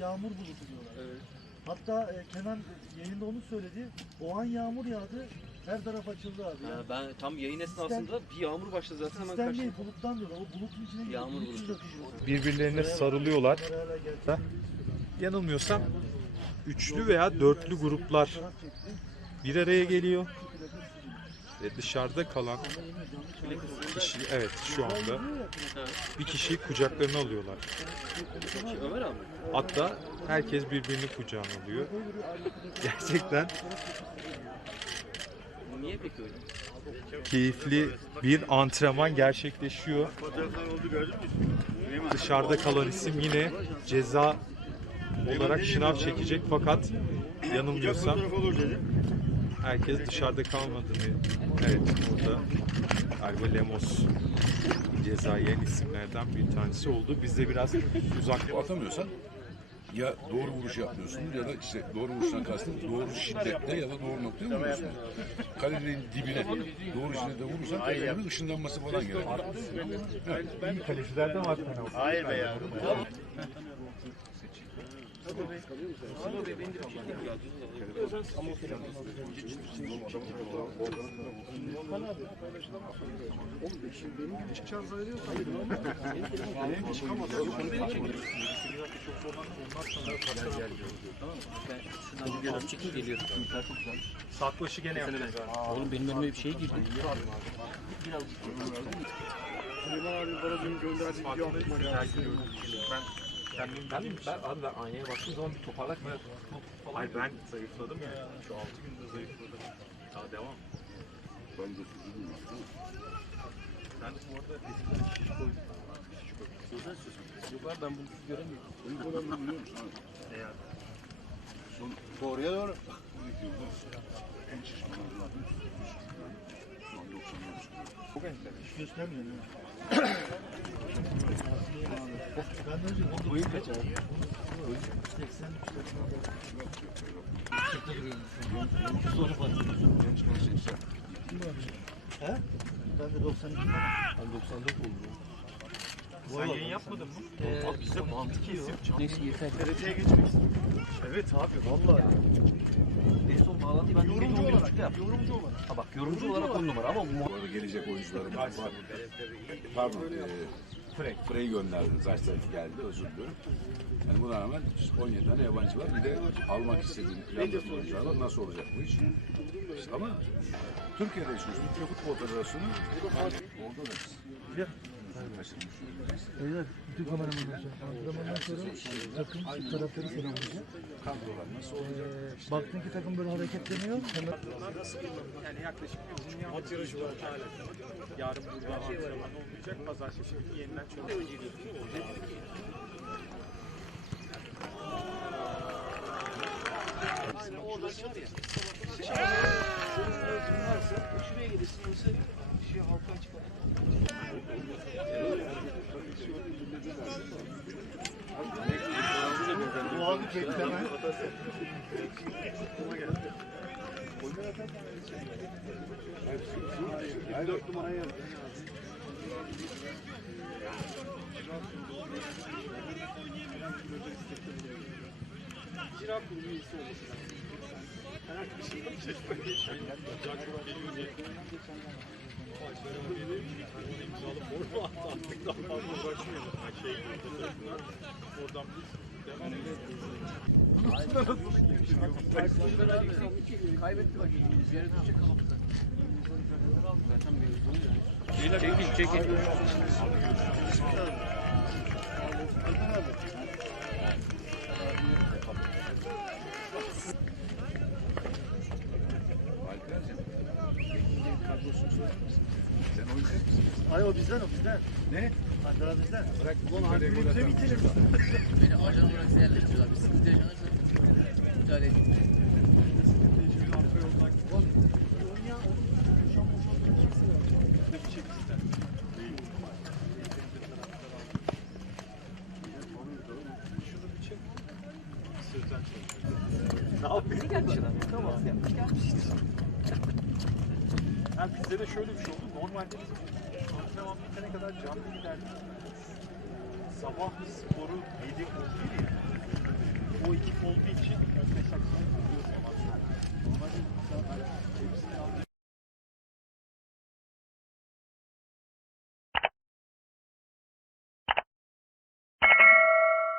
yağmur bulutu diyorlar. Evet. Hatta e, Kenan yayında onu söyledi. O an yağmur yağdı. Her taraf açıldı abi. Ha, Yani ben tam yayın esnasında bir yağmur başladı zaten hemen Sistem değil buluttan diyorlar. O bulutun içine. Yağmur Bulut bulutu. kışıyor. Birbirlerine sarılıyorlar. Ha? Yanılmıyorsam üçlü veya dörtlü gruplar bir araya geliyor. Ve dışarıda kalan kişi evet şu anda bir kişiyi kucaklarına alıyorlar. Hatta herkes birbirini kucağına alıyor. Gerçekten Niye peki öyle? keyifli bir antrenman gerçekleşiyor. Dışarıda kalan isim yine ceza olarak şınav çekecek fakat yanılmıyorsam herkes dışarıda kalmadığını evet burada galiba Lemos ceza yiyen isimlerden bir tanesi oldu. Biz de biraz uzak atamıyorsan ya doğru vuruş yapmıyorsundur ya da işte doğru vuruştan kastım doğru şiddetle ya da doğru noktaya vuruyorsun. Kalenin dibine doğru şiddetle vurursan kalenin ışınlanması falan gerekir. iyi kaleciler de var. Hayır be ya. Şuradan bir görüntü çekin geliyor. Çok güzel. Saklaşı gene yapacağız. Oğlum benim önüme bir şey girdi. Kendim ben, ben, abi ben aynaya baktığım zaman bir toparlak mı? Hayır ben zayıfladım ya. Şu 6 günde zayıfladım. Daha devam. Ben de üzülüyorum. Ben bu arada eskiden şiş koydum. Şiş koydum. Yok abi ben bunu göremiyorum. Benim problemim biliyor musun? Eğer Son Doğruya doğru. 12 yılda en şişman adamlar. Şu an 90'lar çıkıyor. çok enteresan. Göstermiyor. Ben önce onu Boyun kaç abi? 83 Genç konsept. He? Ben de 92 falan. Ben 94 oldum. Sen yayın yapmadın mı? Ee, Abi bize mantık. Neyse yeter. TRT'ye geçmek istiyorum. Evet abi vallahi. En son bağlantıyı ben Yorumcu olarak. 11.30'da yaptım. Yorumcu olarak. Ha bak yorumcu olarak on numara ama bu gelecek oyuncularım var. Pardon. Frey. Frey gönderdim. Zaten geldi özür diliyorum. Yani buna rağmen 17 tane yabancı var. Bir de almak istediğim planlı oyuncular var. Nasıl olacak bu iş? İşte ama Türkiye'de yaşıyoruz. Türkiye Futbol Federasyonu orada da biz. Beyler, bütün kameramanlar sonra. Antrenmandan sonra takım taraftarı selamlayacak. Kadrolar nasıl olacak? Ee, baktın ki takım böyle hareketleniyor. Hemen Yani yaklaşık maç yarışı var. Yarın burada antrenman olmayacak. Pazartesi günü yeniden çalışacağız. Şuraya gelirsin şey halka çıkar. abi bekleme. Dört numarayı yaz. Oradan Kaybetti bak İngiliz. Yarın düşecek kafamıza. Zaten mevzu yani. Çekil çekil. Alper'cim. Kadrosunu söyler misin? Sen oynayacak mısın? Ay o bizden o bizden. Ne? Ankara bizden. Bırak bu kaleye gol atar. Beni ajan olarak yerleştiriyorlar. Bir sıkıntı yaşanırsa müdahale edin. Gelmiş. Tamam. Gelmiş işte. Ha bizde de şöyle bir şey oldu. Normalde biz antrenman bitene kadar canlı giderdik. Sabah sporu 7 11 ya. o ekip olduğu için 15 dakika